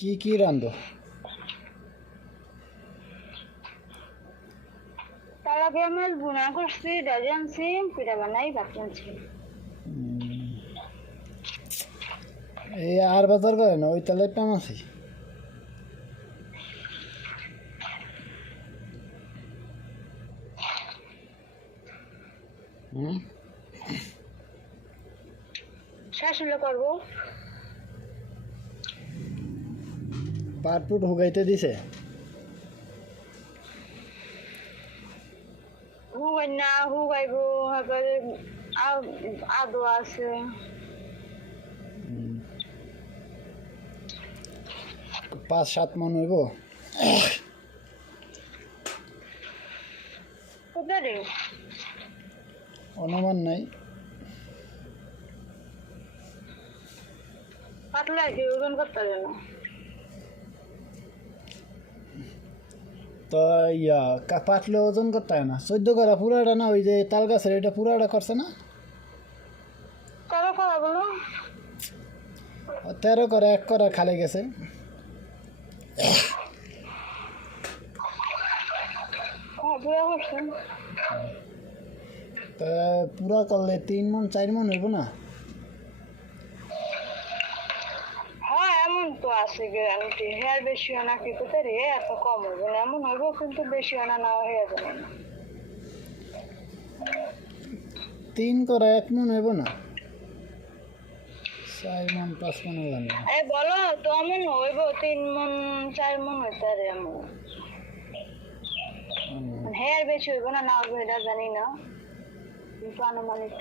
কি রান্ধো? তেলাপিয়া মাছ ভুনা করছি, ডাল আনছি, পিঠা বানাই, ভাত আনছি। এই আর বাজার করে না ওই তেলের পাম আছে। শেষ হলে করবো। পাটপুট হুগাইতে দিছে। হুগাই না হুগাইবো, তারপরে আদু আছে। 5-7 মন হইব। কোথায় রে? অনুমান নাই। পাতলা কি ওজন করতে পারে না। তো পাতলে ওজন করতে হয় না। 14 করা পুরাটা না, ওই যে তাল গাছের এটা পুরাটা করছে না। কবে করা বলো? 13 করা 1 করা খালি গেছে। পুরা করছেন। তা পুরা করলে 3 মন 4 মন হইব না। হ্যাঁ এমন তো আছে গ্যারান্টি। হেয়ার বেশি হয় না কি কোথায় রে, এত কম হবে না। এমন হইব কিন্তু বেশি হয় না, না হয়ে যাবে না। 3 করা 1 মন হইব না। 4 মন 5 মন লাগে। বলো তো এমন হইব 3 মন 4 মন হইতে পারে এমন। হেয়ার বেশি হইব না, না হইব এটা জানি না, কিন্তু আনুমানিক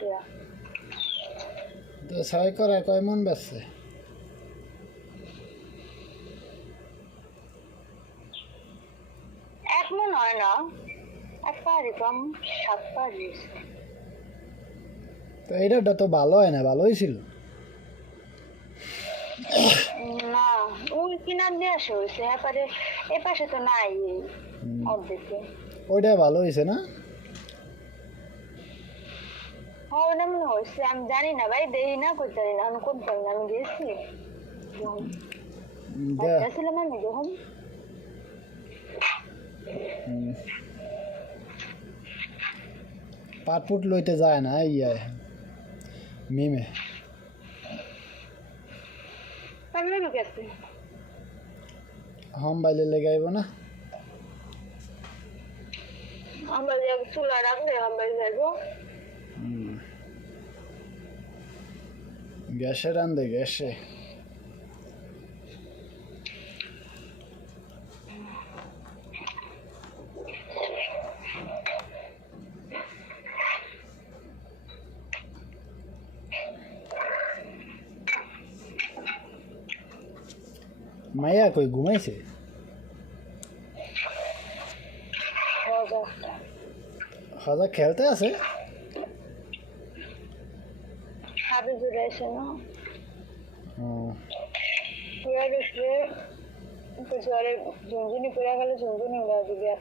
তো 6 করা কয় মন বেচছে? 1 মন হয় না, 1 পারি কম, 7 পারি। তো এটা তো ভালো হয় না, ভালোই ছিল না ওই কিনার দিয়ে আসে হয়েছে, এপারে এ পাশে তো নাই অর্ধেকে। ওইটা ভালো হয়েছে না। হ্যাঁ ওটা মনে হয়েছে, আমি জানি না ভাই, দেখি না করতে পারি না, আমি করতে পারি না। আমি গেছি ছিলাম আমি যখন। পাটপুট লইতে যায় না মিমে। গেছে হম বাইলে লেগাইব না। আমরা চুলা রাখলে আমরা যাইব। গ্যাসে রান্ধে গ্যাসে। মাইয়া কই ঘুমাইছে? হজা খেলতে আছে। হাতে জুড়ে এসে না পুরা গেছে, জ্বরে ঝুনঝুনি পড়ে গেলে ঝুনঝুনি উড়া দিবে।